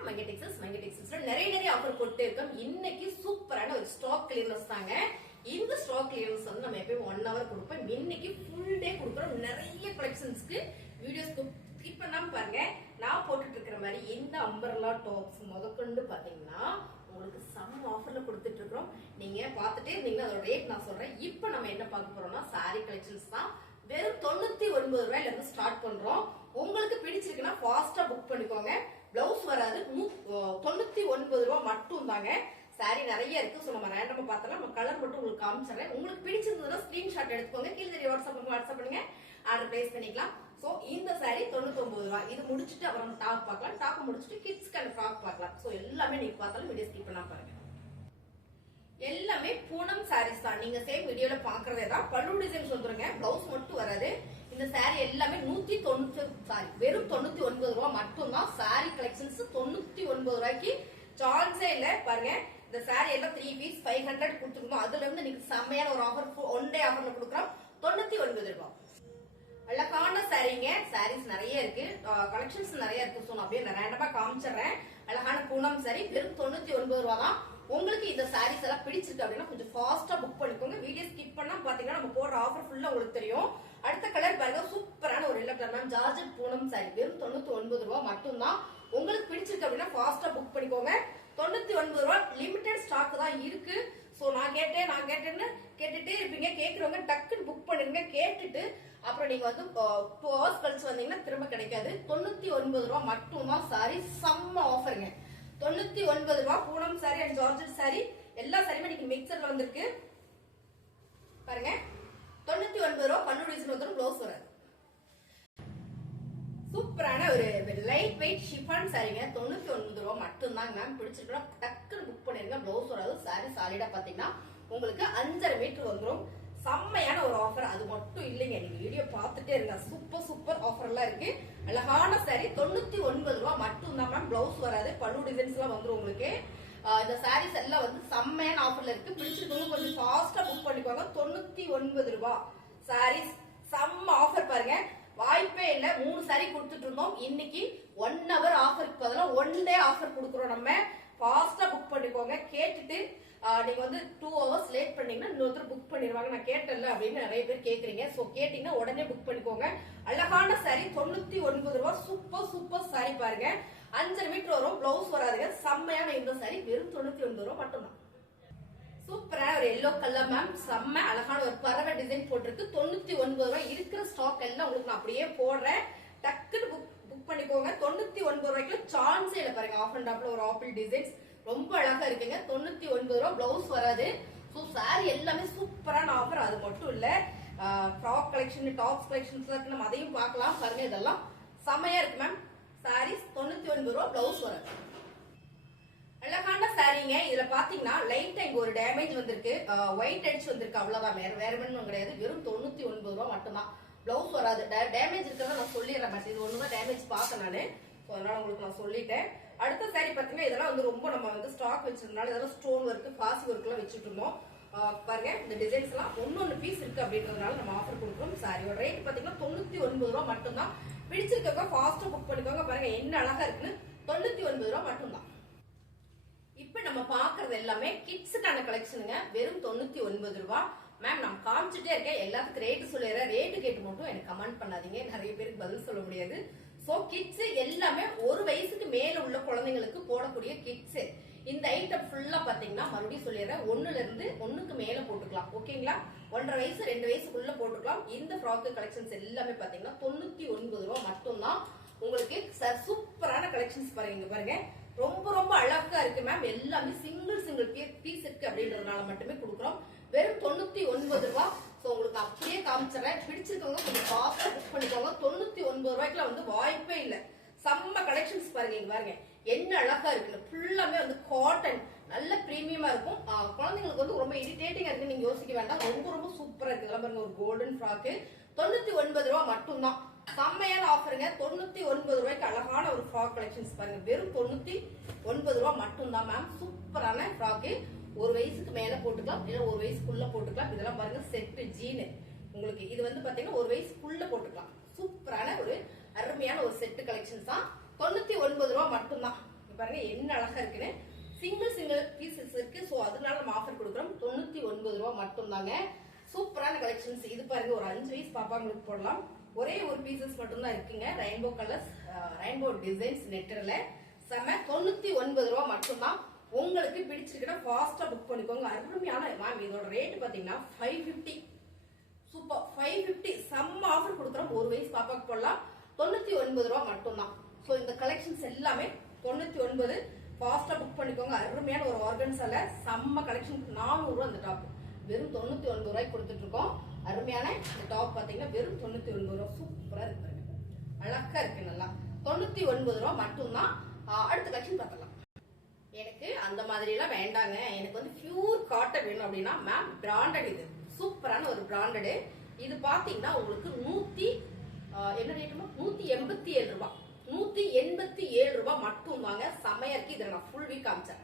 வணக்கம் மங்கடெக்ஸஸ் நிறைய ஆஃபர் போட்டு இருக்கோம். இன்னைக்கு சூப்பரான ஒரு ஸ்டாக் கிளியரன்ஸ் தாங்க. இந்த ஸ்டாக் கிளியரன்ஸ் வந்து நம்ம எப்பயும் 1 hour கொடுப்போம். இன்னைக்கு ஃபுல் டே கொடுக்குறோம். நிறைய கலெக்ஷன்ஸ்க்கு வீடியோஸ் ஸ்கிப் பண்ணாம பாருங்க. நான் போட்டுட்டு இருக்கிற மாதிரி இந்த அம்பர்லா டாப்ஸ் முதற்கொண்டு பாத்தீங்கன்னா உங்களுக்கு சம் ஆஃபர்ல கொடுத்துட்டு இருக்கோம். நீங்க பாத்துட்டே இருந்தீங்கன்னா அதோட ரேட் நான் சொல்றேன். இப்போ நம்ம என்ன பார்க்க போறோம்னா சாரி கலெக்ஷன்ஸ் தான். வெறும் 99 ரூபாயில இருந்து ஸ்டார்ட் பண்றோம். உங்களுக்கு பிடிச்சிருக்குன்னா ஃபாஸ்டா புக் பண்ணிக்கோங்க. பிளவுஸ் வராது. 99 ரூபாய் மட்டும் தாங்க. சாரி நிறைய இருக்கு. சோ நம்ம ரேண்டமா பார்த்தலாம். நம்ம கலர் மட்டும் உங்களுக்கு காமிச்சறேன். உங்களுக்கு பிடிச்சிருந்ததுன்னா ஸ்கிரீன்ஷாட் எடுத்துக்கோங்க. கீழ தெரிய வாட்ஸ்அப் பண்ணுங்க. ஆர்டர் பிளேஸ் பண்ணிக்கலாம். சோ இந்த சாரி 99 ரூபாய். இது முடிச்சிட்டு அப்புறம் டாப் பார்க்கலாம். டாப் முடிச்சிட்டு கிட்ஸ்க்கான ஃப்ராக் பார்க்கலாம். சோ எல்லாமே நீங்க பார்த்தாலும் வீடியோ ஸ்கிப் பண்ணாம பாருங்க. எல்லாமே பூனம் சாரீஸ் தான். நீங்க சேம் வீடியோல பாக்குறதே தான். பல்லு டிசைன்ஸ் வந்துருங்க. பிளவுஸ் மட்டும் வராது. இந்த சாரி எல்லாமே 190 சாரி வெறும் 99 ரூபாய் மட்டும் தான். சாரி கலெக்ஷன்ஸ் 99 ரூபாய்க்கு சான்ஸே இல்ல. பாருங்க இந்த சாரி எல்லாம் 3 பீஸ் 500 கொடுத்துருக்கோம். அதுல இருந்து நீங்க செம்மையான ஒரு ஆஃபர் 1 டே ஆஃபர்ல கொடுக்குறோம். 99 ரூபாய். அழகான சாரீங்க. சாரீஸ் நிறைய இருக்கு. கலெக்ஷன்ஸ் நிறைய இருக்கு. சோ நான் அப்படியே ரேண்டமா காமிச்சிடுறேன். அழகான பூனம் சாரி வெறும் 99 ரூபாய் தான். உங்களுக்கு இந்த சாரீஸ் எல்லாம் பிடிச்சிருக்கு அப்படின்னா கொஞ்சம் ஃபாஸ்டா புக் பண்ணிக்கோங்க. வீடியோ ஸ்கிப் பண்ணா பாத்தீங்கன்னா நம்ம போடுற ஆஃபர் ஃபுல்லா உங்களுக்கு தெரியும். அடுத்த கலர் பாருங்க. சூப்பரான ஒரு yellow colour ma'am. Georgette Poonam sorry வெறும் 99 ரூபாய் மட்டும் தான். உங்களுக்கு பிடிச்சிருக்கு அப்படின்னா ஃபாஸ்டா புக் பண்ணிக்கோங்க. 99 ரூபாய் லிமிடெட் ஸ்டாக் தான் இருக்கு. சோ நான் கேட்டேன்னு கேட்டுட்டே இருப்பீங்க. கேக்குறவங்க டக்குன்னு புக் பண்ணிருங்க. கேட்டுட்டு அப்புறம் நீங்க வந்து 2 hours கழிச்சு வந்தீங்கன்னா திரும்ப கிடைக்காது. 99 ரூபாய் மட்டும் தான். சாரி செம்ம ஆஃபருங்க. 99 ரூபாய் Poonam sorry and georgette sorry எல்லா சாரியுமே நீங்க மிக்சர்ல வந்திருக்கு. பாருங்க 99 ரூபாய். பல்லு டிசைன் வந்துரும். ப்ளவுஸ் வராது. சூப்பரான ஒரு லைட் வெயிட் ஷிஃபான் சாரிங்க. 99 ரூபாய் மட்டும் தான் மேம். பிடிச்சிருக்கா டக்குன்னு புக் பண்ணிருங்க. ப்ளவுஸ் வராது. சாரி சாலிடா பாத்தீங்கன்னா உங்களுக்கு 5.5 மீட்டர் வந்துரும். செம்மையான ஒரு ஆஃபர். அது மட்டும் இல்லைங்க. நீங்க வீடியோ பார்த்துட்டே இருங்க. சூப்பர் ஆஃபர் எல்லாம் இருக்கு. அழகான சாரி 99 ரூபாய் மட்டும் தான் மேம். பிளவுஸ் வராது. பல்லு டிசைன்ஸ் எல்லாம் வந்துரும் உங்களுக்கு. இந்த சாரீஸ் எல்லாம் வந்து செம்மையான ஆஃபர்ல இருக்கு. பிடிச்சிருக்கவங்க கொஞ்சம் ஃபாஸ்டா புக் பண்ணிக்கோங்க. 99 ரூபாய் சாரீஸ் செம்ம ஆஃபர் பாருங்க. வாய்ப்பே இல்ல. 3 சாரி கொடுத்துட்டு இருந்தோம். இன்னைக்கு 1 hour ஆஃபருக்கு பதிலா 1 டே ஆஃபர் கொடுக்குறோம். நம்ம ஃபாஸ்டா புக் பண்ணிக்கோங்க. கேட்டுட்டு நீங்க வந்து 2 hours லேட் பண்ணீங்கன்னா இன்னொருத்தர் புக் பண்ணிடுவாங்க. நான் கேட்டல அப்படின்னு நிறைய பேர் கேக்குறீங்க. சோ கேட்டீங்கன்னா உடனே புக் பண்ணிக்கோங்க. அழகான சாரி 99 ரூபாய். சூப்பர் சாரி பாருங்க. 5.5 மீட்டர் வரும். பிளவுஸ் வராதுங்க. செம்மையான இந்த சாரி வெறும் 99 ரூபாய் மட்டும்தான். சூப்பரான ஒரு எல்லோ கலர் மேம். செம்ம அழகான ஒரு பறவை டிசைன் போட்டிருக்கு. 99 ரூபாய். இருக்கிற ஸ்டாக் எல்லாம் உங்களுக்கு நான் அப்படியே போடுறேன். டக்குன்னு புக் பண்ணிக்கோங்க. 99 ரூபாய்க்கு சான்ஸே இல்ல. பாருங்க ஆஃப் அண்ட் டாப்ல ஒரு ஆப்பிள் டிசைன்ஸ் ரொம்ப அழகா இருக்குங்க. 99 ரூபாய். பிளவுஸ் வராது. சோ சாரி எல்லாமே சூப்பரான ஆஃபர். அது மட்டும் இல்ல ஃப்ராக் கலெக்ஷன் டாப்ஸ் கலெக்ஷன்ஸ் இருக்கு. நம்ம அதையும் பார்க்கலாம். பாருங்க இதெல்லாம் செம்மையா இருக்கு மேம். சாரீஸ் 99 ரூபாய். பிளவுஸ் வராது. அழகான சாரீங்க. இதுல பாத்தீங்கன்னா லைட்டா இங்க ஒரு டேமேஜ் வந்திருக்கு. ஒயிட் அடிச்சு வந்திருக்கு. அவ்வளவுதான். வேற ஒண்ணும் கிடையாது. வெறும் 99 ரூபாய் மட்டும்தான். பிளவுஸ் வராது. டேமேஜ் இருக்கிறத நான் சொல்லிடுறேன். பட் இது ஒண்ணுதான் டேமேஜ் பார்த்தேன் நானு. அதனால உங்களுக்கு நான் சொல்லிட்டேன். அடுத்த சாரி பாத்தீங்கன்னா இதெல்லாம் வந்து ரொம்ப நம்ம வந்து ஸ்டாக் வச்சிருந்தனால இதெல்லாம் ஸ்டோன் ஒர்க் பாசி ஒர்க் எல்லாம் வச்சுட்டு இருந்தோம். பாருங்க இந்த டிசைன்ஸ் எல்லாம் ஒன்னொன்னு பீஸ் இருக்கு அப்படின்றதுனால நம்ம ஆஃபர் கொடுக்குறோம். சாரியோட ரேட் பாத்தீங்கன்னா 99 ரூபாய் மட்டும்தான். பிடிச்சிருக்கவங்க ஃபாஸ்டா புக் பண்ணிக்கோங்க. பாருங்க என்ன அழகா இருக்குன்னு. 99 ரூபாய் மட்டும்தான். இப்ப நம்ம பாக்குறது எல்லாமே கிட்ஸுக்கான கலெக்ஷனுங்க. வெறும் 99 ரூபாய். மேம் நான் காமிச்சுட்டே இருக்கேன். எல்லாத்துக்கும் ரேட் சொல்லிடுறேன். ரேட்டு கேட்டு மட்டும் எனக்கு கமெண்ட் பண்ணாதீங்க. நிறைய பேருக்கு பதில் சொல்ல முடியாது. சோ கிட்ஸ் எல்லாமே 1 வயசுக்கு மேல உள்ள குழந்தைங்களுக்கு போடக்கூடிய கிட்ஸ். இந்த ஐட்டம் ஃபுல்லா பாத்தீங்கன்னா மறுபடியும் சொல்லிடுறேன். 1ல இருந்து 1க்கு மேல போட்டுக்கலாம். ஓகேங்களா? 1.5 வயசு 2 வயசுக்குள்ள போட்டுக்கலாம். இந்த ஃப்ராக் கலெக்ஷன்ஸ் எல்லாமே பாத்தீங்கன்னா 99 ரூபாய் மட்டும் தான். உங்களுக்கு சூப்பரான கலெக்ஷன்ஸ் பாருங்க. பாருங்க ரொம்ப அழகா இருக்கு மேம். எல்லாமே சிங்கிள் பீஸ் இருக்கு அப்படின்றதுனால மட்டுமே கொடுக்குறோம். வெறும் 99 ரூபாய். சோ உங்களுக்கு அப்படியே காமிச்சிடறேன். பிடிச்சிருக்கவங்க கொஞ்சம் ஃபாஸ்டா புக் பண்ணிக்கோங்க. 99 ரூபாய்க்குல வந்து வாய்ப்பே இல்ல. செம்ம கலெக்ஷன்ஸ் பாருங்க. இங்க பாருங்க என்ன அழகா இருக்கு. ஃபுல்லாமே வந்து காட்டன் நல்ல பிரீமியமா இருக்கும். குழந்தைங்களுக்கு வந்து ரொம்ப இரிட்டேட்டிங்கா இருக்கு நீங்க யோசிக்க வேண்டாம். ரொம்ப சூப்பரா இருக்கு. இதெல்லாம் பாருங்க ஒரு கோல்டன் ஃப்ராக் 99 ரூபாய் மட்டும்தான். செம்மையான ஆஃபருங்க. 99 ரூபாய்க்கு அழகான ஒரு ஃப்ராக் கலெக்ஷன்ஸ் பாருங்க. வெறும் 99 ரூபாய் மட்டும்தான் மேம். சூப்பரான ஃப்ராக். 1 வயசுக்கு மேல போட்டுக்கலாம். இல்ல 1 வயசுக்குள்ள போட்டுக்கலாம். இதெல்லாம் பாருங்க செட் ஜீன். உங்களுக்கு இது வந்து பாத்தீங்கன்னா 1 வயசுக்குள்ள போட்டுக்கலாம். சூப்பரான ஒரு அருமையான ஒரு செட் கலெக்ஷன்ஸ் தான். 99 ரூபாய் மட்டும்தான். பாருங்க என்ன அழகா இருக்குன்னு. சிங்கிள் பீசஸ் இருக்கு. ஸோ அதனால நம்ம ஆஃபர் கொடுக்குறோம். 99 ரூபா மட்டும் தாங்க. சூப்பரான கலெக்ஷன்ஸ். இது பாருங்க ஒரு 5 வயசு பாப்பாங்களுக்கு போடலாம். ஒரே ஒரு பீசஸ் மட்டும் தான் இருக்குங்க. ரெயின்போ கலர்ஸ், ரெயின்போ டிசைன்ஸ் நெட்டர்ல செம. 99 ரூபா மட்டும் தான். உங்களுக்கு பிடிச்சிருக்குன்னா ஃபாஸ்டா புக் பண்ணிக்கோங்க. அருமையான மேம் இதோட ரேட் பாத்தீங்கன்னா 550. சூப்பர் 550 செம்ம ஆஃபர் கொடுக்குறோம். ஒரு வயசு பாப்பாக்கு போடலாம். 99 ரூபா மட்டும் தான். ஸோ இந்த கலெக்ஷன்ஸ் எல்லாமே 99. ஃபாஸ்டா புக் பண்ணிக்கோங்க. அருமையான ஒரு ஆர்கன்ஸால செம்ம கலெக்ஷன். 400 ரூபா அந்த டாப் வெறும் 99 ரூபாய்க்கு கொடுத்துட்டு இருக்கோம். அருமையான இந்த டாப் பாத்தீங்கன்னா வெறும் 99 ரூபா. சூப்பரா இருக்கு, அழகா இருக்கு, நல்லா 99 ரூபா மட்டும் தான். அடுத்த கலெக்ஷன் பார்த்தலாம். எனக்கு அந்த மாதிரி எல்லாம் வேண்டாங்க, எனக்கு வந்து பியூர் காட்டன் வேணும் அப்படின்னா மேம் பிராண்டட். இது சூப்பரான ஒரு பிராண்டடு. இது பாத்தீங்கன்னா உங்களுக்கு 187 ரூபாய். 187 ரூபாய் மட்டும் தாங்க. செமையா இருக்கு. இதை நான் ஃபுல் வீக் காமிச்சேன்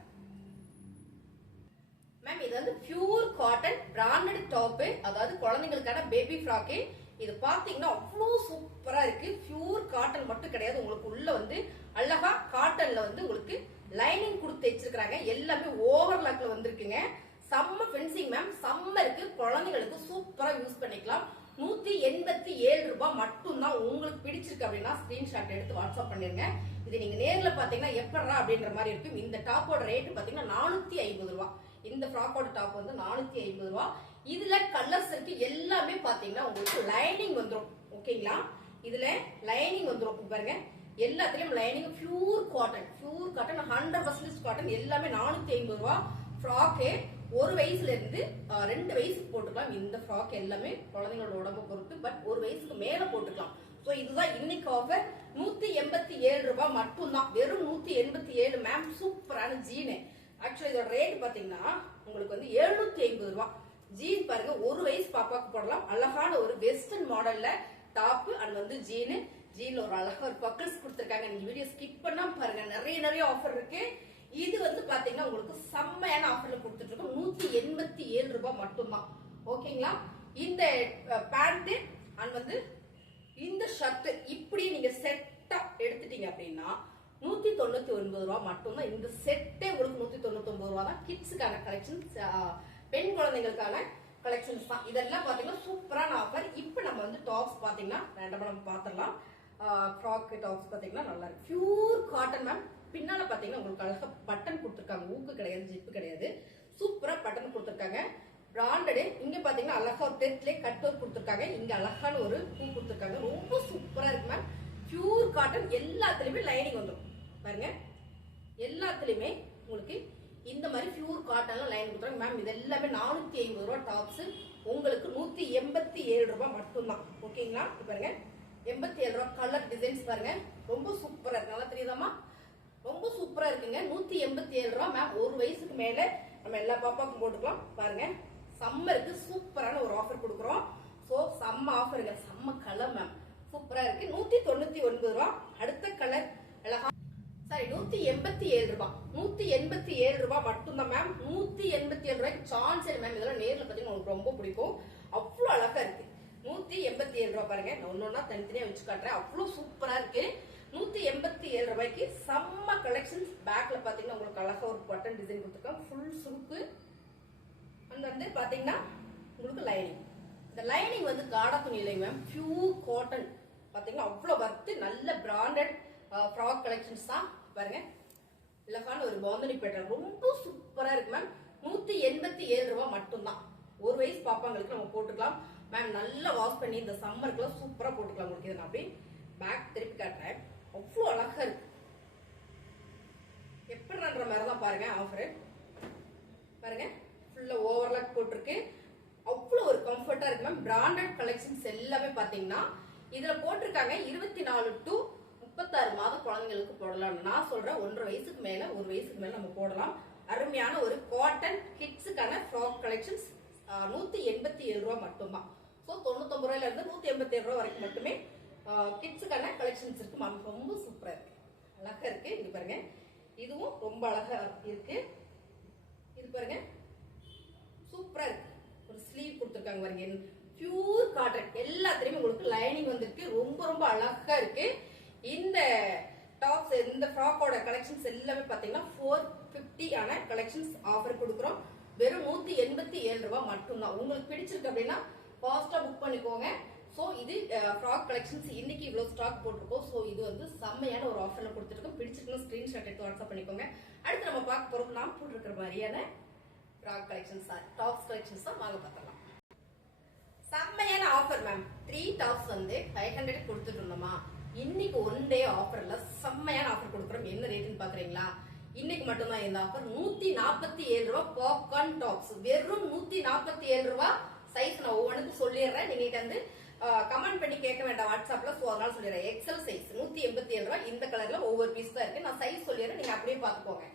மேம். இது வந்து பியூர் காட்டன் பிராண்டட் டாப், அதாவது குழந்தைங்களுக்கான பேபி ஃப்ராக்கு. இது பாத்தீங்கன்னா அவ்வளவு சூப்பரா இருக்கு. பியூர் காட்டன் மட்டும் கிடையாது, உங்களுக்கு உள்ள வந்து அழகா காட்டன்ல வந்து உங்களுக்கு லைனிங் கொடுத்து வச்சிருக்காங்க. எல்லாமே ஓவர்லாக்ல வந்திருக்குங்க. செம்ம ஃபென்சிங் மேம், செம்ம இருக்கு. குழந்தைங்களுக்கு சூப்பரா யூஸ் பண்ணிக்கலாம். 187 ரூபாய் மட்டும் தான். உங்களுக்கு பிடிச்சிருக்கு அப்படின்னா ஸ்கிரீன்ஷாட் எடுத்து வாட்ஸ்அப் பண்ணிருங்க. இது நீங்க நேர்ல பாத்தீங்கன்னா எப்படா அப்படின்ற மாதிரி இருக்கும். இந்த டாப்போட ரேட் பாத்தீங்கன்னா 450 ரூபாய். இந்த ஃப்ராக்கோட டாப் வந்து 450 ரூபாய். இதுல கலர்ஸ் இருக்கு. எல்லாமே பாத்தீங்கன்னா உங்களுக்கு லைனிங் வந்துரும். ஓகேங்களா, இதுல லைனிங் வந்துரும் பாருங்க. எல்லாத்துலயும் லைனிங் பியூர் காட்டன் 100% காட்டன். எல்லாமே 450 ரூபாய். ஃப்ராக்கு ஒரு வயசுல இருந்து 2 வயசுக்கு போட்டுக்கலாம். இந்த ஃப்ராக் எல்லாமே குழந்தைங்களோட உடம்பு பொறுத்து, பட் ஒரு வயசுக்கு மேல போட்டுக்கலாம். சோ இதுதான் இன்னைக்கு ஆஃபர். 187 ரூபாய் மட்டும் தான். வெறும் 187 மேம். சூப்பரான ஜீனு. ஆக்சுவலி இதோட ரேட் பாத்தீங்கன்னா உங்களுக்கு வந்து 750 ரூபாய். ஜீன் பாருங்க, ஒரு வயசு பாப்பாக்கு போடலாம். அழகான ஒரு வெஸ்டர்ன் மாடல்ல டாப் அண்ட் வந்து ஜீன்ல ஒரு அழகா ஒரு பக்கல்ஸ் கொடுத்திருக்காங்க. நீங்க வீடியோ ஸ்கிப் பண்ணாம பாருங்க, நிறைய ஆஃபர் இருக்கு. இது வந்து பாத்தீங்கன்னா உங்களுக்கு செம்மையான ஆஃபர்ல கொடுத்துட்டு இருக்கோம். 187 ரூபாய் மட்டும் தான். ஓகேங்களா, இந்த பேண்ட் அண்ட் வந்து இந்த ஷர்ட் இப்படி நீங்க செட்டா எடுத்துட்டீங்க அப்படின்னா 199 ரூபாய் மட்டும் தான். இந்த செட்டே உங்களுக்கு 199 ரூபாய் தான். கிட்ஸுக்கான கலெக்ஷன்ஸ், பெண் குழந்தைகளுக்கான கலெக்ஷன்ஸ் தான். இதெல்லாம் பாத்தீங்கன்னா சூப்பரான ஆஃபர். இப்போ நம்ம வந்து டாப்ஸ் பாத்தீங்கன்னா ரேண்டமா நம்ம பாத்திரலாம். ஃப்ராக் டாப்ஸ் பாத்தீங்கன்னா நல்லா இருக்கு. Pure cotton ma'am. பின்னால பாத்தீங்கன்னா உங்களுக்கு அழகா பட்டன் கொடுத்துருக்காங்க. ஊக்கு கிடையாது, ஜிப்பு கிடையாது. சூப்பரா பட்டன் கொடுத்துருக்காங்க. பிராண்டடு. இங்க பாத்தீங்கன்னா அழகா ஒரு டெட்லே கட் ஒர்க் கொடுத்துருக்காங்க. இங்க அழகான ஒரு பூ கொடுத்துருக்காங்க. ரொம்ப சூப்பரா இருக்கு மேம். Pure cotton. எல்லாத்துலயுமே லைனிங் வந்துடும் பாருங்க. எல்லாத்துலயுமே உங்களுக்கு இந்த மாதிரி பியூர் காட்டன்ல லைன் கொடுத்துருக்காங்க மேம். இது எல்லாமே 450 ரூபாய் டாப்ஸ். உங்களுக்கு 187 ரூபாய் மட்டும் தான். ஓகேங்களா, பாருங்க 87 ரூபாய். கலர் டிசைன்ஸ் பாருங்க, ரொம்ப சூப்பரா இருக்கு. நல்லா தெரியுதாமா, ரொம்ப சூப்பரா இருக்குங்க. 187 ரூபாய் மேம். ஒரு வயசுக்கு மேல நம்ம எல்லா பாப்பாக்கும் போட்டுக்கலாம். பாருங்க செம்ம இருக்கு. சூப்பரான ஒரு ஆஃபர் கொடுக்குறோம். சோ செம்ம ஆஃபருங்க, செம்ம கலர் மேம். சூப்பரா இருக்கு. 199 ரூபாய். அடுத்த கலர் அழகா சாரி 187 ரூபாய். 187 ரூபாய் மட்டும் தான் மேம். 187 ரூபாய்க்கு சான்ஸ் இல்லை மேம். இதெல்லாம் நேர்ல பாத்தீங்கன்னா உங்களுக்கு ரொம்ப பிடிக்கும். அவ்வளவு அழகா இருக்கு. 187 ரூபாய் பாருங்க. நான் ஒன்னொன்னா தனித்தனியா வச்சு காட்டுறேன். அவ்வளவு சூப்பரா இருக்கு. 187 ரூபாய்க்கு செம்ம கலெக்ஷன்ஸ். பேக்ல பாத்தீங்கன்னா உங்களுக்கு அழகா ஒரு பட்டன் டிசைன் கொடுத்துருக்காங்க. ஃபுல் சுருக்கு அந்த வந்து பாத்தீங்கன்னா உங்களுக்கு லைனிங். இந்த லைனிங் வந்து காடா துணி இல்லை மேம். பியூர் காட்டன் பாத்தீங்கன்னா அவ்வளவு வர்த்து. நல்ல பிராண்டட் ஃப்ராக் கலெக்ஷன்ஸ் தான் பாருங்க. இலகான ஒரு பாந்தனி பேட்டர்ன் ரொம்ப சூப்பரா இருக்கு மேம். 187 ரூபாய் மட்டும் தான். ஒரு வயசு பாப்பாங்களுக்கு நம்ம போட்டுக்கலாம் மேம். நல்லா வாஷ் பண்ணி இந்த சம்மருக்கு சூப்பரா போட்டுக்கலாம். உங்களுக்கு இதை நான் அப்படியே பேக் திருப்பி காட்டுறேன். அவ்வளவு அழகா இருக்கு. எப்படின்ற மாதிரி தான் பாருங்க ஆஃபர். பாருங்க ஃபுல்லா ஓவர்லாக் போட்டிருக்கு. அவ்வளவு ஒரு கம்ஃபர்ட்டா இருக்கு மேம். பிராண்டட் கலெக்ஷன்ஸ் எல்லாமே பாத்தீங்கன்னா இதுல போட்டிருக்காங்க 24 to 36 மாதம் குழந்தைங்களுக்கு போடலாம். நான் சொல்றேன் 1.5 வயசுக்கு மேல, ஒரு வயசுக்கு மேல நம்ம போடலாம். அருமையான ஒரு காட்டன் கிட்ஸுக்கான ஃப்ராக் கலெக்ஷன்ஸ் 187 ரூபாய் மட்டும் தான். ஸோ 99 ரூபாயில இருந்து 187 ரூபாய் வரைக்கும் மட்டுமே கிட்ஸுக்கான கலெக்ஷன்ஸ் இருக்கு மேம். ரொம்ப சூப்பரா இருக்கு, அழகா இருக்கு. இங்க பாருங்க, இதுவும் ரொம்ப அழகா இருக்கு. இது பாருங்க சூப்பரா இருக்கு. ஒரு ஸ்லீவ் கொடுத்துருக்காங்க பாருங்க. Pure cotton. எல்லாத்துலயுமே உங்களுக்கு லைனிங் வந்திருக்கு. ரொம்ப ரொம்ப அழகா இருக்கு. இந்த டாப்ஸ் இந்த ஃப்ராக்கோட கலெக்ஷன்ஸ் எல்லாமே பாத்தீங்கன்னா 450 ஆன கலெக்ஷன்ஸ் ஆஃபர் கொடுக்குறோம். வெறும் 187 ரூபாய் மட்டும்தான். உங்களுக்கு பிடிச்சிருக்கு அப்படின்னா ஃபாஸ்டா புக் பண்ணிக்கோங்க. சோ இது ஃப்ராக் கலெக்ஷன்ஸ் இன்னைக்கு இவ்வளவு ஸ்டாக் போட்டிருக்கோம். சோ இது வந்து செம்மையான ஒரு ஆஃபர்ல கொடுத்துருக்கோம். பிடிச்சிருக்கணும் ஸ்கிரீன்ஷாட் எடுத்து வாட்ஸ்அப் பண்ணிக்கோங்க. அடுத்து நம்ம பார்க்க போறோம் நான் போட்டிருக்கிற மாதிரியான ஃப்ராக் கலெக்ஷன்ஸ் டாப்ஸ் கலெக்ஷன்ஸ் தான் வாங்க பார்த்தலாம். செம்மையான ஆஃபர் மேம். 3 டாப்ஸ் வந்து 500 கொடுத்துட்டு இருந்தோமா, இன்னைக்கு ஒன் டே ஆஃபர்ல செம்மையான ஆஃபர் கொடுக்குறோம். என்ன ரேட்னு பாக்குறீங்களா? இன்னைக்கு மட்டும்தான் இந்த ஆஃபர் 147 ரூபாய் பாப்கார்ன் டாப்ஸ். வெறும் 147 ரூபாய். சைஸ் நான் ஒவ்வொன்றுக்கும் சொல்லிடுறேன். நீங்க வந்து கமெண்ட் பண்ணி கேட்க வேண்டாம் வாட்ஸ்அப்ல. சோ அதனால சொல்லிடுறேன். எக்ஸல் சைஸ் 187 ரூபாய். இந்த கலர்ல ஒவ்வொரு பீஸ் தான் இருக்கு. நான் சைஸ் சொல்லிடுறேன், நீங்க அப்படியே பாத்துக்கோங்க.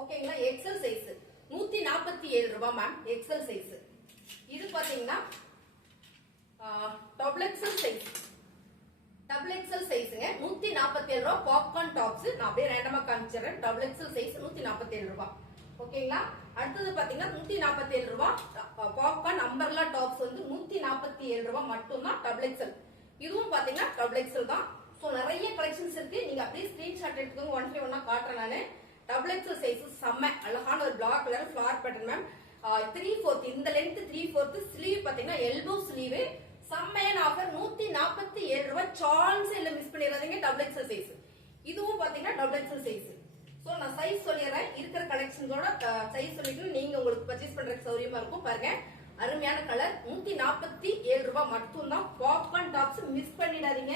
ஓகேங்களா? எக்ஸல் சைஸ் 147 ரூபாய் மேம். XL size. இது பாத்தீங்கன்னா double XL size. Double XL சைஸ்ங்க 147 ரூபாய் பாப்கார்ன் டாப்ஸ். நான் அப்படியே ரேண்டமா காமிச்சிடுறேன். டபுள் எக்ஸல் சைஸ் 147 ரூபாய். ஓகேங்களா? அடுத்தது பாத்தீங்கன்னா 147 ரூபாய் பாப்கார்ன் அம்பர்லா டாப்ஸ் வந்து 147 ரூபாய் மட்டும்தான். Double XL. இதுவும் பாத்தீங்கன்னா டபுள் எக்ஸல் தான். சோ நிறைய கலெக்ஷன்ஸ் இருக்கு. நீங்க அப்படியே ஸ்கிரீன்ஷாட் எடுத்துக்கோங்க. ஒன் பை ஒன்னா காட்டுறேன் நானு. டபுள் எக்ஸல் சைஸ் செம்ம அழகான ஒரு black colour flower pattern ma'am. 3/4 இந்த லென்த் 3/4 ஸ்லீவ் பாத்தீங்கன்னா எல்போ ஸ்லீவ். செம்மையான ஆஃபர் 147 ரூபாய். சான்ஸ் இல்ல, மிஸ் பண்ணிடாதீங்க. Double XL size. இதுவும் பாத்தீங்கன்னா டபுள் எக்ஸல் சைஸ். சோ நான் சைஸ் சொல்லிடுறேன். இருக்கிற கலெக்ஷன்ஸோட சைஸ் சொல்லிட்டு நீங்க உங்களுக்கு பர்ச்சேஸ் பண்றதுக்கு சௌரியமா இருக்கும். பாருங்க, அருமையான கலர். 147 ரூபாய் மட்டும்தான். பாப்கார்ன் டாப்ஸ் மிஸ் பண்ணிடாதீங்க.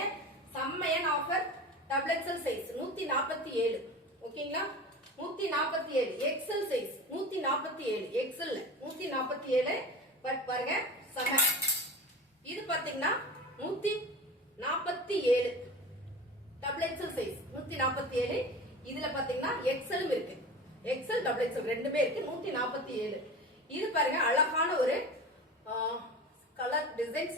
செம்மையான ஆஃபர். Double XL size 147. ஓகேங்களா? 147 எக்ஸல் சைஸ் 147 எக்ஸல் 147. பட் பாருங்க செம்ம. இது பாத்தீங்கன்னா 147 டபுள் எக்ஸல் சைஸ் 147. இதுல பாத்தீங்கன்னா எக்ஸலும் இருக்கு. எக்ஸல் டபுள் எக்ஸல் ரெண்டுமே இருக்கு. 147. இது பாருங்க அழகான ஒரு colour designs.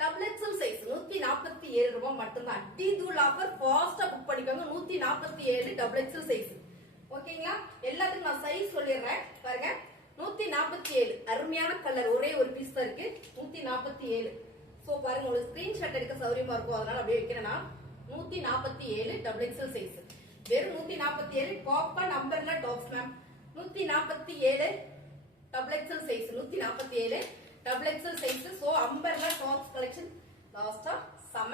Double XL size 147 ரூபாய் மட்டும்தான். டி தூள் ஆஃபர். ஃபாஸ்டா புக் பண்ணிக்கோங்க. 147 டபுள் எக்ஸல் சைஸ். ஓகேங்களா? எல்லாத்துக்கும் நான் சைஸ் சொல்லிடுறேன். பாருங்க 147 அருமையான கலர். ஒரே ஒரு பீஸ் தான் இருக்கு. 147. சோ பாருங்க, உங்களுக்கு ஸ்கிரீன்ஷாட் எடுக்க சௌரியமா இருக்கும். அதனால அப்படியே வைக்கிறேன்னா 147 டபுள் எக்ஸல் சைஸ். வெறும் 147 popcorn umbrella tops ma'am. 147 double XL size. 147 double XL size. So umbrella tops collection லாஸ்டா செம.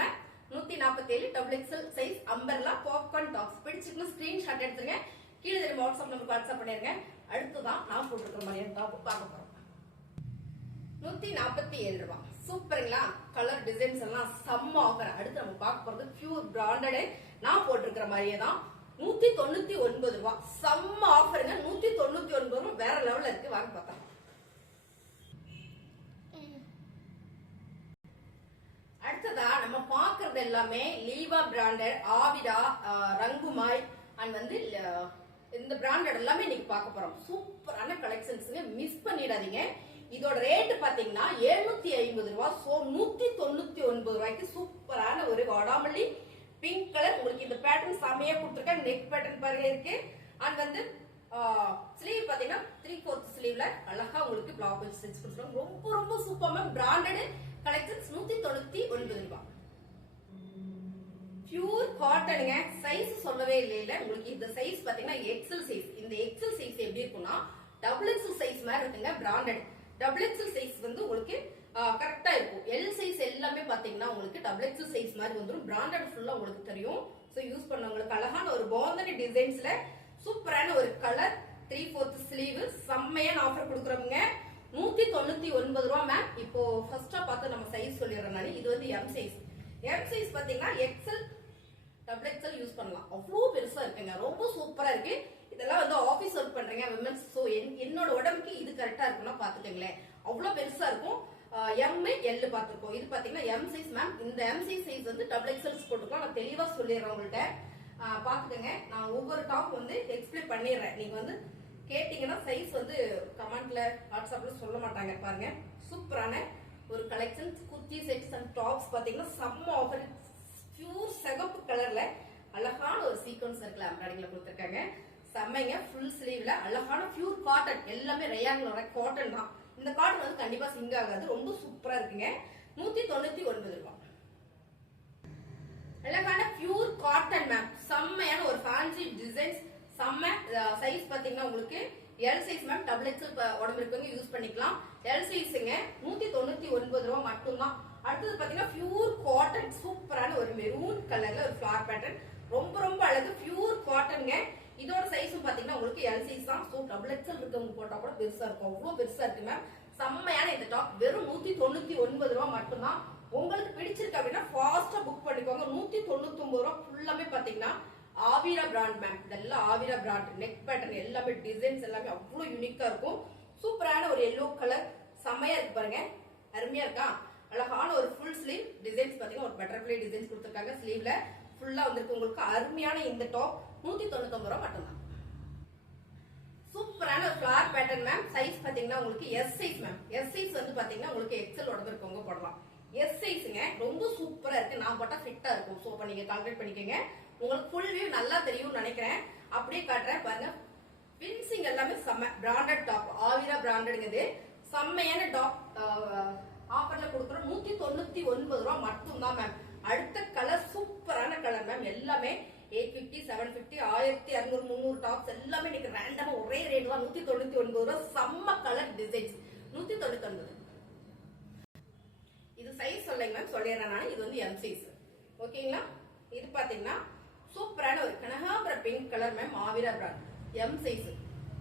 147 double XL size umbrella popcorn tops. பிடிச்சிருக்கணும் ஸ்கிரீன்ஷாட் எடுத்துங்க. கீழே தெரியும் வாட்ஸ்அப் நம்பர் வாட்ஸ்அப் பண்ணிருங்க. அடுத்துதான் நான் போட்டிருக்கிற மாதிரியான டாப் பார்க்க போறோம். 147 ரூபாய். சூப்பருங்களா? கலர் டிசைன்ஸ் எல்லாம் செம்ம ஆஃபர். அடுத்து நம்ம பார்க்க போறது பியூர் பிராண்டட். நான் போட்டிருக்கிற மாதிரியே தான் 199 ரூபாய். செம்ம ஆஃபருங்க. 199 ரூபாய் வேற லெவல்ல இருக்கு. வாங்க பார்த்தா. அடுத்ததா நம்ம பாக்குறது எல்லாமே லீவா பிராண்டட், ஆவிடா, ரங்குமாய் அண்ட் வந்து இந்த பிராண்டட் எல்லாமே இன்னைக்கு பார்க்க போறோம். சூப்பரான கலெக்ஷன்ஸ்ங்க. மிஸ் பண்ணிடாதீங்க. இதோட ரேட் பாத்தீங்கன்னா 750 ரூபாய். சோ 199 ரூபாய்க்கு சூப்பரான ஒரு வாடாமல்லி பிங்க் கலர். உங்களுக்கு இந்த பேட்டர்ன் செமையா கொடுத்துருக்கேன். நெக் பேட்டர்ன் பாருங்க இருக்கு. அண்ட் வந்து ஸ்லீவ் பாத்தீங்கன்னா 3/4 ஸ்லீவ்ல அழகா உங்களுக்கு பிளாக் வச்சு ஸ்டிச் கொடுத்துருக்கோம். ரொம்ப ரொம்ப சூப்பர் மேம். பிராண்டட் கலெக்ஷன்ஸ் 199 ரூபாய். பியூர் காட்டனுங்க. சைஸ் சொல்லவே இல்ல. உங்களுக்கு இந்த சைஸ் பாத்தீங்கன்னா எக்ஸல் சைஸ். இந்த எக்ஸல் சைஸ் எப்படி இருக்கும்னா டபுள் எக்ஸல் சைஸ் மாதிரி இருக்குங்க. பிராண்டட் டபுள் எக்ஸல் சைஸ் வந்து உங்களுக்கு கரெக்டா இருக்கும். எல் சைஸ் எல்லாமே பாத்தீங்கன்னா உங்களுக்கு டபுள் எக்ஸல் சைஸ் மாதிரி வந்துடும். பிராண்டட் ஃபுல்லா உங்களுக்கு தெரியும். சோ யூஸ் பண்ணவங்களுக்கு அழகான ஒரு பாந்தனி டிசைன்ஸ்ல சூப்பரான ஒரு கலர். 3/4 ஸ்லீவ். செம்மையான ஆஃபர் கொடுக்குறோங்க. 199 ரூபாய் மேம். இப்போ ஃபர்ஸ்டா பார்த்து நம்ம சைஸ் சொல்லிடுறேன் நான். இது வந்து எம் சைஸ். எம் சைஸ் பாத்தீங்கன்னா எக்ஸல் டபுள் எக்ஸல் யூஸ் பண்ணலாம். அவ்வளவு பெருசா இருக்குங்க. ரொம்ப சூப்பரா இருக்கு. இதெல்லாம் வந்து ஆபீஸ் ஒர்க் பண்றீங்க விமன்ஸ். சோ என்னோட உடம்புக்கு இது கரெக்டா இருக்குன்னா பாத்துக்கங்களேன். அவ்வளவு பெருசா இருக்கும். எம் எல் பாத்துருக்கோம். இது பாத்தீங்கன்னா எம் சைஸ் மேம். இந்த எம் சைஸ் வந்து டபுள் எக்ஸல்ஸ் போட்டுக்கலாம். நான் தெளிவா சொல்லிடுறேன் உங்கள்கிட்ட. பாத்துக்கங்க. நான் ஒவ்வொரு டாப் வந்து எக்ஸ்பிளைன் பண்ணிடுறேன். நீங்க வந்து கேட்டீங்கன்னா சைஸ் வந்து கமெண்ட்ல வாட்ஸ்அப்ல சொல்ல மாட்டாங்க. பாருங்க சூப்பரான ஒரு collection. Kurti sets and tops பாத்தீங்கன்னா செம்ம ஆஃபர். பியூர் சிகப்பு கலர்ல அழகான ஒரு சீக்வன்ஸ் இருக்குல்ல எம்ப்ராய்டிங்ல கொடுத்துருக்காங்க. செம்மைங்க. ஃபுல் ஸ்லீவ்ல அழகான பியூர் காட்டன். எல்லாமே ரயான்ல காட்டன் தான். இந்த காட்டன் வந்து கண்டிப்பா சிங்க் ஆகாது. ரொம்ப சூப்பரா இருக்குங்க. 199 ரூபாய். அழகான பியூர் காட்டன் மேம், செம்மையான ஒரு ஃபேன்சி டிசைன்ஸ், செம்ம சைஸ் பாத்தீங்கன்னா உங்களுக்கு L size ma'am, double XL உடம்பு இருக்கவங்க யூஸ் பண்ணிக்கலாம். எல் சைஸுங்க 199 ரூபா மட்டும்தான். அடுத்தது பாத்தீங்கன்னா பியூர் காட்டன், சூப்பரான ஒரு மெரூன் கலர்ல ஒரு ஃபிளார் பேட்டர்ன், ரொம்ப ரொம்ப அழகு, பியூர் காட்டன்ங்க. இதோட சைஸும் பாத்தீங்கன்னா உங்களுக்கு எல் சைஸ் தான். சோ டபுள் எக்ஸல் இருக்கவங்க போட்டா கூட பெருசா இருக்கும், அவ்வளவு பெருசா இருக்கு மேம். செம்மையான இந்த டாப் வெறும் 199 ரூபா மட்டும்தான். உங்களுக்கு பிடிச்சிருக்கு அப்படின்னா ஃபாஸ்டா புக் பண்ணிக்கோங்க. 199 ரூபா ஃபுல்லாமே பாத்தீங்கன்னா ஆவிரா பிராண்ட் மேம். இதெல்லாம் ஆவிரா பிராண்ட். நெக் பேட்டர்ன் எல்லாமே டிசைன்ஸ் எல்லாமே அவ்வளவு யூனிக்கா இருக்கும். சூப்பரான ஒரு எல்லோ கலர், செம்மையா இருக்கு பாருங்க, அருமையா இருக்கா. அழகான ஒரு ஃபுல் ஸ்லீவ் டிசைன்ஸ் பாத்தீங்கன்னா ஒரு பட்டர்ஃபிளை டிசைன்ஸ் கொடுத்திருக்காங்க. ஸ்லீவ்ல ஃபுல்லா வந்திருக்கு உங்களுக்கு. அருமையான இந்த டாப் 199 ரூபா மட்டும்தான். சூப்பரான ஒரு ஃபிளார் பேட்டர்ன் மேம். சைஸ் பாத்தீங்கன்னா உங்களுக்கு S size ma'am. S size வந்து பாத்தீங்கன்னா உங்களுக்கு எக்ஸல் உடம்பு இருக்கவங்க போடலாம். எஸ் சைஸ்ங்க, ரொம்ப சூப்பரா இருக்கு. நான் போட்டா ஃபிட்டா இருக்கும். சோ அப்ப நீங்க கால்குலேட் பண்ணிக்கங்க. உங்களுக்கு ஃபுல் வியூ நல்லா தெரியும்னு நினைக்கிறேன். அப்படியே காட்டுறேன் பாருங்க. பின்சிங் எல்லாமே செம்ம பிராண்டட் டாப், ஆவிரா பிராண்டட்ங்கிறது. செம்மையான டாப் ஆஃபர்ல கொடுக்குறோம். 199 ரூபா மட்டும்தான் மேம். அடுத்த கலர் சூப்பரான கலர் மேம். எல்லாமே 850, 750, 1200, 300 டாப்ஸ் எல்லாமே இன்னைக்கு ரேண்டமா ஒரே ரேட் தான். 199 ரூபா. செம்ம கலர் டிசைன்ஸ் 199. இது சைஸ் சொல்லுங்க மேம், சொல்லிடுறேன் நான். இது வந்து எம் சைஸ், ஓகேங்களா. இது பாத்தீங்கன்னா சூப்பரான ஒரு கனகாம்பர pink colour ma'am, Avira brand. M size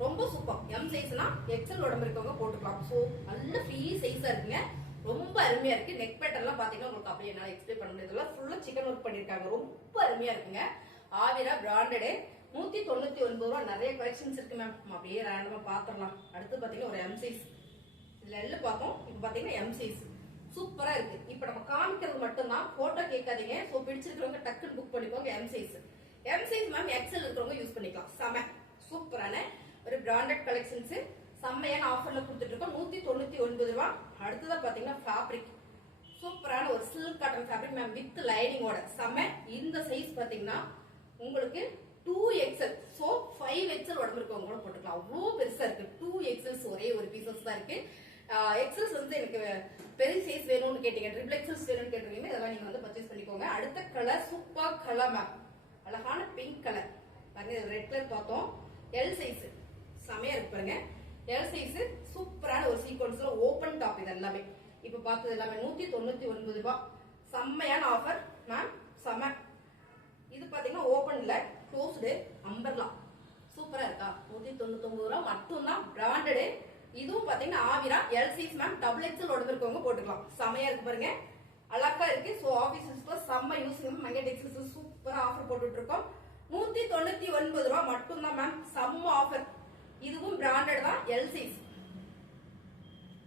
ரொம்ப சூப்பர். எம் சைஸ்னா எக்ஸல் உடம்பு இருக்கவங்க போட்டுக்கலாம். சோ நல்ல ஃப்ரீ சைஸா இருக்குங்க, ரொம்ப அருமையா இருக்கு. நெக் பேட்டர்லாம் பாத்தீங்கன்னா உங்களுக்கு அப்படியே என்னால எக்ஸ்பிளைன் பண்ண முடியாது. ஃபுல்லா சிக்கன் ஒர்க் பண்ணிருக்காங்க, ரொம்ப அருமையா இருக்குங்க. ஆவிரா பிராண்டட் 199 ரூபா. நிறைய கலெக்ஷன்ஸ் இருக்கு மேம். அப்படியே ரேண்டமா பாத்துடலாம். அடுத்து பாத்தீங்கன்னா ஒரு எம் சைஸ், இதுல எல்லாம் பார்த்தோம். இப்ப பாத்தீங்கன்னா எம் சைஸ் சூப்பரா இருக்கு. இப்ப நம்ம காமிக்கிறது மட்டும்தான், போட்டோ கேட்காதீங்க. சோ பிடிச்சிருக்கிறவங்க டக்குன்னு புக் பண்ணிக்கோங்க. M size, M size ma'am. XL இருக்கிறவங்க யூஸ் பண்ணிக்கலாம். செம சூப்பரான ஒரு பிராண்டட் கலெக்ஷன்ஸ் செம்மையான ஆஃபர்ல கொடுத்துட்டு இருக்கோம். 199 ரூபா. அடுத்ததா பாத்தீங்கன்னா ஃபேப்ரிக், சூப்பரான ஒரு silk cotton fabric ma'am, with லைனிங்கோட செம. இந்த சைஸ் பாத்தீங்கன்னா உங்களுக்கு 2XL. சோ 5XL உடம்பு இருக்கவங்க கூட போட்டுக்கலாம். அவ்வளவு பெருசா இருக்கு. 2XL ஒரே ஒரு பீசஸ் தான் இருக்கு. எக்ஸல்ஸ் வந்து எனக்கு பெரிய சைஸ் வேணும்னு கேட்டீங்க, ட்ரிபிள் எக்ஸல்ஸ் வேணும்னு கேட்டீங்க, இதெல்லாம் நீங்க வந்து பர்ச்சேஸ் பண்ணிக்கோங்க. அடுத்த கலர் சூப்பர் கலர் மேம், அழகான பிங்க் கலர் பாருங்க. ரெட் கலர் பார்த்தோம். எல் சைஸ் செமையா இருக்கு பாருங்க. எல் சைஸ் சூப்பரான ஒரு சீக்வன்ஸ்ல ஓபன் டாப். இது எல்லாமே இப்ப பார்த்தது எல்லாமே 199 ரூபாய். செம்மையான ஆஃபர் மேம், செம. இது பாத்தீங்கன்னா ஓபன்ல க்ளோஸ்டு அம்பர்லா, சூப்பரா இருக்கா. 199 ரூபாய் மட்டும்தான். பிராண்டடு. இதுவும் பாத்தீங்கன்னா ஆவிரா L size ma'am, double XL உடம்பு இருக்கவங்க போட்டுக்கலாம். செமையா இருக்கு பாருங்க, அழகா இருக்கு. சோ ஆபீஸ்க்கு செம்ம யூஸ். மங்க டெக்ஸ்டைல்ஸ் சூப்பரா ஆஃபர் போட்டுட்டு இருக்கோம். 199 ரூபாய் மட்டும்தான் மேம், செம்ம ஆஃபர். இதுவும் பிராண்டட் தான், எல் சைஸ்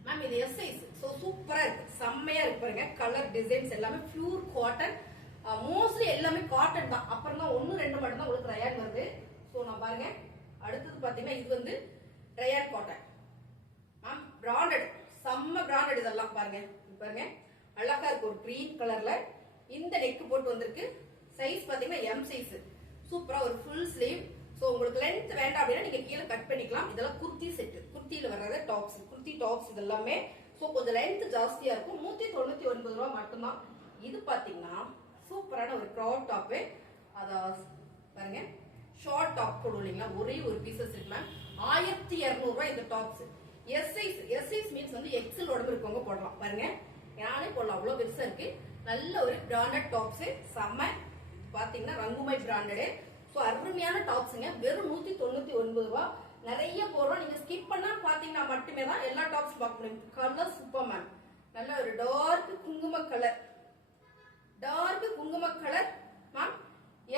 மேம். இது எஸ் சைஸ். சோ சூப்பரா இருக்கு, செம்மையா இருக்கு பாருங்க. கலர் டிசைன்ஸ் எல்லாமே பியூர் காட்டன். மோஸ்ட்லி எல்லாமே காட்டன் தான். அப்புறம் தான் 1, 2 மட்டும் தான் உங்களுக்கு ரயான் வருது. சோ நான் பாருங்க. அடுத்தது பாத்தீங்கன்னா இது வந்து ரயான் காட்டன் மேம், பிராண்டட், செம்ம பிராண்டட். இதெல்லாம் பாருங்க, பாருங்க அழகா இருக்கு. ஒரு கிரீன் கலர்ல இந்த நெக் போட்டு வந்திருக்கு. சைஸ் பாத்தீங்கன்னா எம் சைஸ். சூப்பரா ஒரு ஃபுல் ஸ்லீவ். சோ உங்களுக்கு லென்த் வேண்டாம் அப்படின்னா நீங்க கீழே கட் பண்ணிக்கலாம். இதெல்லாம் குர்த்தி செட், குர்த்தியில வர்றது டாப்ஸ், குர்த்தி டாப்ஸ் இதெல்லாமே. சோ கொஞ்சம் லென்த் ஜாஸ்தியா இருக்கும். 199 ரூபாய் மட்டும்தான். இது பாத்தீங்கன்னா சூப்பரான ஒரு கிராப் டாப். அத பாருங்க, ஷார்ட் டாப் போடுவோம் இல்லைங்களா, ஒரே ஒரு பீசஸ் இருக்கு மேம். 1200 ரூபாய் இந்த tops. S size, S size means வந்து எக்ஸல் உடம்பு இருக்கவங்க போடலாம். பாருங்க யானே போடலாம், அவ்வளவு பெருசா இருக்கு. நல்ல ஒரு பிராண்டட் டாப்ஸ், செம்ம. பாத்தீங்கன்னா ரங்குமை பிராண்டடு. சோ அருமையான டாப்ஸ்ங்க. வெறும் 199 ரூபாய். நிறைய போடுறோம். நீங்க ஸ்கிப் பண்ணா பாத்தீங்கன்னா மட்டுமே தான் எல்லா டாப்ஸ் பார்க்க முடியும். Colour super ma'am. நல்ல ஒரு டார்க் குங்கும கலர், டார்க் குங்கும colour ma'am.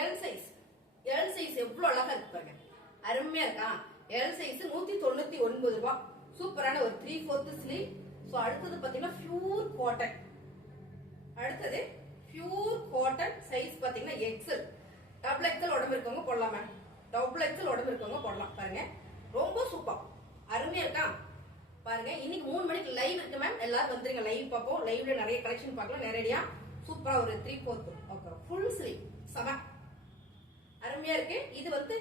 L size, L size எவ்வளவு அழகா இருக்கு பாருங்க, அருமையா இருக்கா. எல் சைஸ் 199 ரூபாய். சூப்பரான ஒரு 3/4 ஸ்லீவ். சோ அடுத்தது பாத்தீங்கன்னா பியூர் காட்டன். அடுத்தது பியூர் காட்டன். சைஸ் பாத்தீங்கன்னா எக்ஸல், டபுள் எக்ஸல் உடம்பு இருக்கவங்க போடலாம் மேம். டபுள் எக்ஸல் உடம்பு இருக்கவங்க போடலாம். பாருங்க ரொம்ப சூப்பர், அருமையா இருக்கா பாருங்க. இன்னைக்கு 3 மணிக்கு லைவ் இருக்கு மேம். எல்லாரும் வந்துருங்க, லைவ் பார்ப்போம். லைவ்ல நிறைய கலெக்ஷன் பார்க்கலாம் நேரடியா. சூப்பரா ஒரு 3/4 ஃபுல் ஸ்லீவ், செம அருமையா இருக்கு. இது வந்து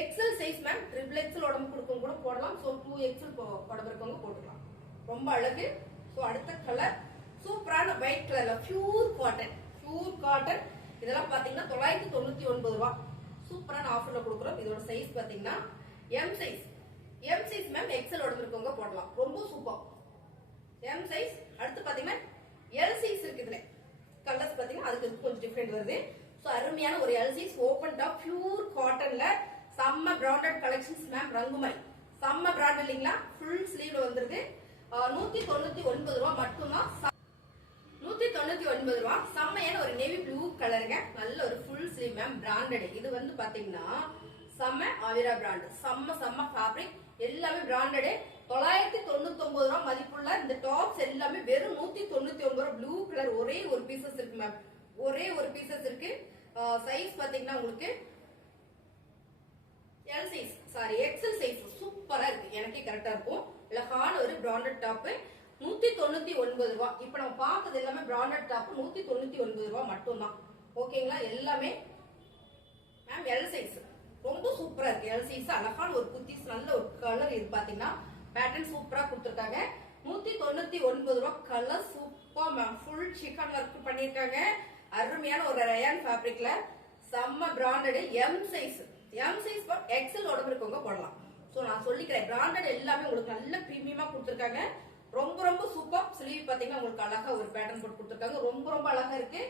XL size ma'am. Triple XL உடம்பு கொடுக்கவங்க கூட போடலாம். சோ 2XL உடம்பு இருக்கவங்க போட்டுக்கலாம். ரொம்ப அழகு. சோ அடுத்த கலர் சூப்பரான ஒயிட் கலர்ல பியூர் காட்டன், பியூர் காட்டன். இதெல்லாம் பாத்தீங்கன்னா 999 ரூபாய். சூப்பரான ஆஃபர்ல கொடுக்குறோம். இதோட சைஸ் பாத்தீங்கன்னா M size. M size ma'am XL உடம்பு இருக்கவங்க போடலாம். ரொம்ப சூப்பர். M size. அடுத்து பாத்தீங்கன்னா எல் சைஸ் இருக்கு. இதுல கலர்ஸ் பாத்தீங்கன்னா அதுக்கு கொஞ்சம் டிஃபரெண்ட் வருது. சோ அருமையான ஒரு L size open top pure காட்டன்ல செம்ம பிராண்டட் கலெக்ஷன்ஸ் மேம். ரங்குமை செம்ம பிராண்ட் இல்லைங்களா? ஃபுல் ஸ்லீவ்ல வந்துருது. 199 ரூபாய் மட்டும்தான். 199 ரூபாய். செம்மையான ஒரு நேவி ப்ளூ கலருங்க. நல்ல ஒரு ஃபுல் ஸ்லீவ் மேம். பிராண்டட். இது வந்து பாத்தீங்கன்னா செம்ம ஆவிரா பிராண்ட். செம்ம ஃபேப்ரிக். எல்லாமே பிராண்டட். 999 ரூபாய் மதிப்புள்ள இந்த டாப்ஸ் எல்லாமே வெறும் 199 ரூபாய். ப்ளூ கலர் ஒரே ஒரு பீசஸ் இருக்கு மேம். ஒரே ஒரு பீசஸ் இருக்கு. சைஸ் பாத்தீங்கன்னா உங்களுக்கு L size, sorry XL size. சூப்பரா இருக்கு. எனக்கே கரெக்டா இருக்கும். அழகான ஒரு பிராண்டட் டாப் 199 ரூபாய். இப்ப நம்ம பார்த்தது எல்லாமே பிராண்டட் டாப் 199 ரூபாய் மட்டும்தான். ஓகேங்களா? எல்லாமே மேம் எல் சைஸ். ரொம்ப சூப்பரா இருக்கு. எல் சைஸ் அழகான ஒரு குர்த்திஸ். நல்ல ஒரு கலர். இது பாத்தீங்கன்னா பேட்டர்ன் சூப்பரா கொடுத்திருக்காங்க. 199 ரூபாய். Colour super ma'am. Full chikan work பண்ணிருக்காங்க. அருமையான ஒரு ரயான் ஃபேப்ரிக்ல செம்ம branded. M size. M size XL உடம்பு இருக்கவங்க போடலாம். சோ நான் சொல்லிக்கிறேன், பிராண்டட் எல்லாமே உங்களுக்கு நல்ல பிரீமியமா கொடுத்திருக்காங்க. ரொம்ப சூப்பர். ஸ்லீவ் பாத்தீங்கன்னா உங்களுக்கு அழகா ஒரு பேட்டர்ன் போட்டு கொடுத்திருக்காங்க. ரொம்ப அழகா இருக்கு.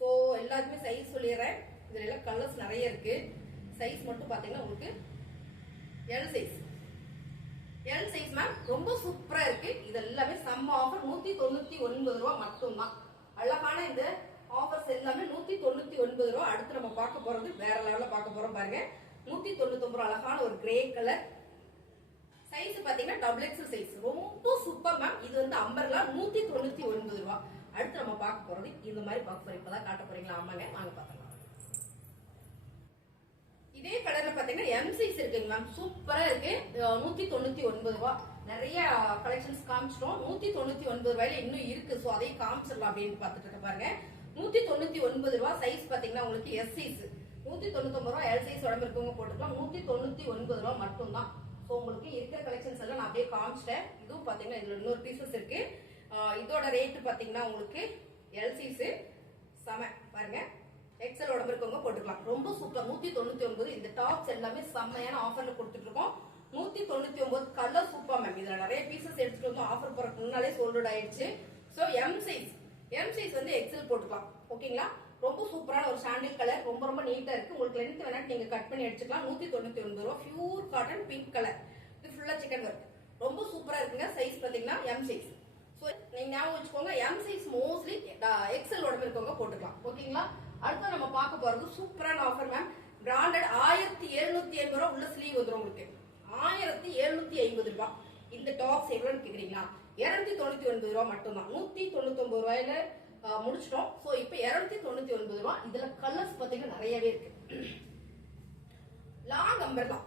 சோ எல்லாருக்குமே சைஸ் சொல்லிடுறேன். இதுல எல்லாம் கலர்ஸ் நிறைய இருக்கு. சைஸ் மட்டும் பாத்தீங்கன்னா உங்களுக்கு L size. L size ma'am. ரொம்ப சூப்பரா இருக்கு. இது எல்லாமே செம்ம ஆஃபர். 199 ரூபாய் மட்டும்தான். அழகான இந்த ஆஃபர்ஸ் எல்லாமே 199 ரூபாய். அடுத்து நம்ம பார்க்க போறது வேற லெவல்ல பார்க்க போறோம் பாருங்க. 199 ரூபாய். அழகான ஒரு கிரே கலர். சைஸ் பாத்தீங்கன்னா டபுள் எக்ஸல் சைஸ். ரொம்ப சூப்பர் மேம். இது வந்து அம்பர்லா 199 ரூபாய். அடுத்து நம்ம பார்க்க போறது இந்த மாதிரி பார்க்க போறோம். இப்பதான் காட்ட போறீங்களா? ஆமாங்க, வாங்க பார்க்கலாம். இதே கலர்ல பாத்தீங்கன்னா எம் சைஸ் இருக்குங்க மேம். சூப்பரா இருக்கு. 199 ரூபாய். நிறைய கலெக்ஷன்ஸ் காமிச்சிட்டோம். 199 ரூபாயில இன்னும் இருக்கு. சோ அதையும் காமிச்சிடலாம் அப்படின்னு பாத்துட்டு இருக்க பாருங்க. 199 ரூபாய். சைஸ் பாத்தீங்கன்னா உங்களுக்கு எஸ் சைஸ். 199 ரூபாய். எல் சைஸ் உடம்பு இருக்கவங்க போட்டுக்கலாம். 199 ரூபாய் மட்டும்தான். சோ உங்களுக்கு இருக்கிற கலெக்ஷன்ஸ் எல்லாம் நான் அப்படியே காமிச்சிட்டேன். இதுவும் பாத்தீங்கன்னா இதுல இன்னொரு பீசஸ் இருக்கு. இதோட ரேட் பாத்தீங்கன்னா உங்களுக்கு எல் சைஸ் செம பாருங்க. எக்ஸல் உடம்பு இருக்கவங்க போட்டுக்கலாம். ரொம்ப சூப்பர். 199. இந்த டாப்ஸ் எல்லாமே செம்மையான ஆஃபர்ல கொடுத்துட்டு இருக்கோம். 199. Colour super ma'am. இதுல நிறைய பீசஸ் எடுத்துட்டு வந்தோம். ஆஃபர் போறதுக்கு முன்னாலே சோல்ட் ஆயிடுச்சு. So M size. M size வந்து எக்ஸல் போட்டுக்கலாம். ஓகேங்களா? ரொம்ப சூப்பரான ஒரு சாண்டில் கலர். ரொம்ப நீட்டா இருக்கு. உங்களுக்கு லென்த் வேணா நீங்க கட் பண்ணி எடுத்துக்கலாம். 199 ரூபாய். Pure cotton pink colour. இது ஃபுல்லா சிக்கன் ஒர்க். ரொம்ப சூப்பரா இருக்குங்க. சைஸ் பாத்தீங்கன்னா எம் சைஸ். சோ நீங்க ஞாபகம் வச்சுக்கோங்க, எம் சைஸ் மோஸ்ட்லி எக்ஸல் உடம்பு இருக்கவங்க போட்டுக்கலாம். ஓகேங்களா? அடுத்து நம்ம பார்க்க போறது சூப்பரான ஆஃபர் மேம். பிராண்டட் 1750 ரூபாய் உள்ள ஸ்லீவ் வந்துரும் உங்களுக்கு. 1750 ரூபாய். இந்த டாப்ஸ் எவ்வளவுன்னு கேக்குறீங்களா? 299 ரூபாய் மட்டும்தான். 199 ரூபாயில முடிச்சிட்டோம். சோ இப்போ 299 ரூபாய். இதுல கலர்ஸ் பாத்தீங்கன்னா நிறையவே இருக்கு. லாங் அம்பர்லா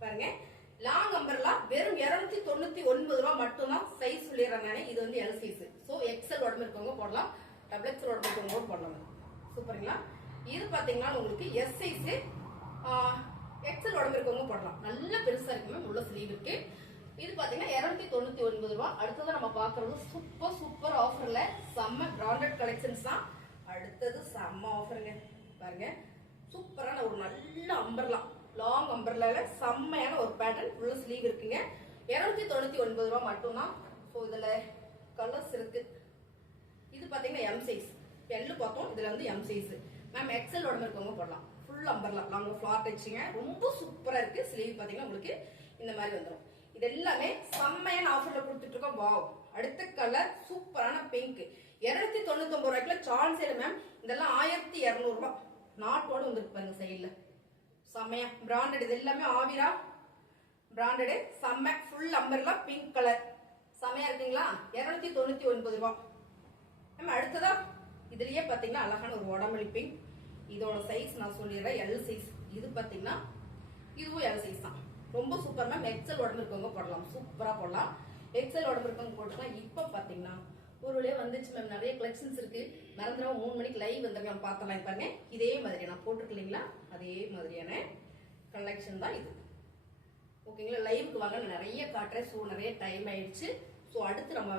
பாருங்க. லாங் அம்பர்லா வெறும் 299 ரூபாய் மட்டும்தான். சைஸ் சொல்லிடுறேன் நானே. இது வந்து எல் சைஸ். சோ எக்ஸல் உடம்பு இருக்கவங்க போடலாம். டபுள் எக்ஸல் உடம்பு இருக்கவங்க போடலாம். சூப்பருங்களா? இது பாத்தீங்கன்னா உங்களுக்கு எஸ் சைஸ். எக்ஸல் உடம்பு இருக்கவங்க போடலாம். நல்ல பெருசா இருக்குமே. உள்ள ஸ்லீவ் இருக்கு. இது பாத்தீங்கன்னா 299 ரூபாய். அடுத்தது நம்ம பாக்குறது சூப்பர் ஆஃபர்ல செம்ம பிராண்டட் கலெக்ஷன்ஸ் தான். அடுத்தது செம்ம ஆஃபருங்க பாருங்க. சூப்பரான ஒரு நல்ல அம்பர்லா, லாங் அம்பர்லால செம்மையான ஒரு பேட்டர்ன். உள்ள ஸ்லீவ் இருக்குங்க. 299 ரூபாய் மட்டும்தான். ஸோ இதுல கலர்ஸ் இருக்கு. இது பாத்தீங்கன்னா எம் சைஸ். எல்லு பார்த்தோம். இதுல வந்து எம் சைஸ் மேம். எக்ஸல் உடம்பு இருக்கவங்க போடலாம். ஃபுல் அம்பர்லா லாங் ஃபிளார் டைச்சிங்க. ரொம்ப சூப்பரா இருக்கு. ஸ்லீவ் பாத்தீங்கன்னா உங்களுக்கு இந்த மாதிரி வந்துடும். இது எல்லாமே செம்மையான ஆஃபர்ல கொடுத்துட்டு இருக்கோம். வாவ். அடுத்த கலர் சூப்பரான பிங்க். 299 ரூபாய்க்குல சான்ஸ் இல்ல மேம். இதெல்லாம் 1200 ரூபாய். நாட்டோட வந்துருக்கு பாருங்க சைடுல. செம்மையா பிராண்டட். இது எல்லாமே ஆவிரா பிராண்டட். செம்ம ஃபுல் அம்பர்லா பிங்க் கலர். செம்மையா இருக்குங்களா? 299 ரூபாய். மேம் அடுத்ததா இதுலயே பாத்தீங்கன்னா அழகான ஒரு உடம்புலி பிங்க். இதோட சைஸ் நான் சொல்லிடுறேன். L size. இது பாத்தீங்கன்னா இதுவும் எல் சைஸ் தான். ரொம்ப சூப்பர் மேம். எக்ஸல் உடம்பு இருக்கவங்க போடலாம். சூப்பரா போடலாம். எக்ஸல் உடம்பு இருக்கவங்க போட்டுக்கலாம். இப்ப பாத்தீங்கன்னா ஒரு வழியா வந்துச்சு மேம். நிறைய கலெக்ஷன்ஸ் இருக்கு. மறந்துடாம 3 மணிக்கு லைவ் வந்துருக்கலாம். பார்த்தலாம் பாருங்க. இதே மாதிரி நான் போட்டுருக்கீங்களா? அதே மாதிரியான கலெக்ஷன் தான் இது. ஓகேங்களா? லைவுக்கு வாங்க. நான் நிறைய காட்டுறேன். ஸோ நிறைய டைம் ஆயிடுச்சு. ஸோ அடுத்து நம்ம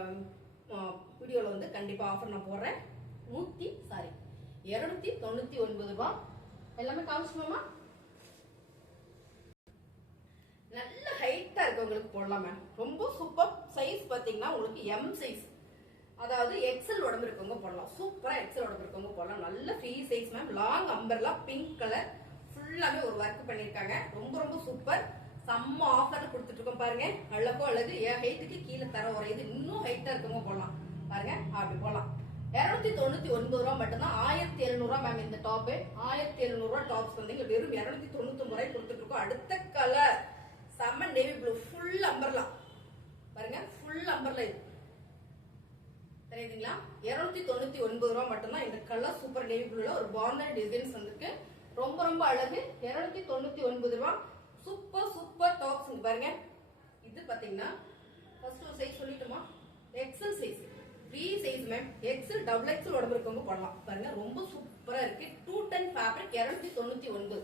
வீடியோல வந்து கண்டிப்பா ஆஃபர் நான் போடுறேன். 299 ரூபாய். எல்லாமே காமிச்சுமா. நல்ல ஹைட்டா இருக்கவங்களுக்கு போடலாம் மேம். ரொம்ப சூப்பர். சைஸ் பாத்தீங்கன்னா உங்களுக்கு எம் சைஸ், அதாவது எக்ஸல் உடம்பு இருக்கவங்க போடலாம். சூப்பரா எக்ஸல் உடம்பு இருக்கவங்க போடலாம். நல்ல free size ma'am. Long umbrella pink colour ஃபுல்லாவே ஒரு ஒர்க் பண்ணிருக்காங்க. ரொம்ப ரொம்ப சூப்பர். செம்ம ஆஃபர் கொடுத்துட்டு இருக்கோம் பாருங்க. அழகோ அழகு. என் ஹைட்டுக்கு கீழே தர ஒரு இது இன்னும் ஹைட்டா இருக்கவங்க போடலாம் பாருங்க. அப்படி போடலாம். 299 ரூபா மட்டும்தான். 1700 ரூபா மேம் இந்த டாப். 1700 ரூபா டாப்ஸ் வந்து வெறும் 299 ரூபாய் கொடுத்துட்டு இருக்கோம். அடுத்த கலர் செம்ம நேவி ப்ளூ ஃபுல் அம்பர்லா பாருங்க. ஃபுல் அம்பர்லா இது தெரியுதுங்களா? 299 ரூபா மட்டும்தான். இந்த கலர் சூப்பர் நேவி ப்ளூல ஒரு பார்டர் டிசைன்ஸ் வந்துருக்கு. ரொம்ப ரொம்ப அழகு. 299 ரூபா. சூப்பர் சூப்பர் டாப்ஸ் பாருங்க. இது பாத்தீங்கன்னா ஃபர்ஸ்ட் ஒரு சைஸ் சொல்லிட்டுமா. XL size free size ma'am. XL double XL உடம்பு இருக்கவங்க போடலாம் பாருங்க. ரொம்ப சூப்பரா இருக்கு. 210 ஃபேப்ரிக் 299.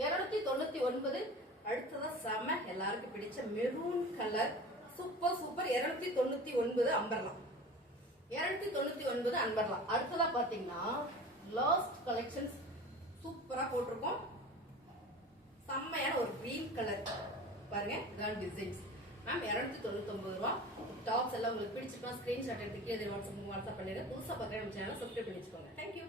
299. அடுத்ததா செம எல்லாருக்கும் பிடிச்ச maroon colour super super. 299 umbrella. 299 umbrella. அடுத்ததா பாத்தீங்கன்னா லாஸ்ட் கலெக்ஷன்ஸ் சூப்பரா போட்டிருக்கோம். செம்மையான ஒரு கிரீன் கலர் பாருங்க. இதான் டிசைன்ஸ் மேம். 299 ரூபா. டாப்ஸ் எல்லாம் உங்களுக்கு பிடிச்சிருக்கா ஸ்கிரீன்ஷாட் எடுத்து கீழே வாட்ஸ்அப் பண்ணிடுங்க. புதுசா பார்க்குற நம்ம சேனல் சப்ஸ்கிரைப் பண்ணி வச்சுக்கோங்க. தேங்க்யூ.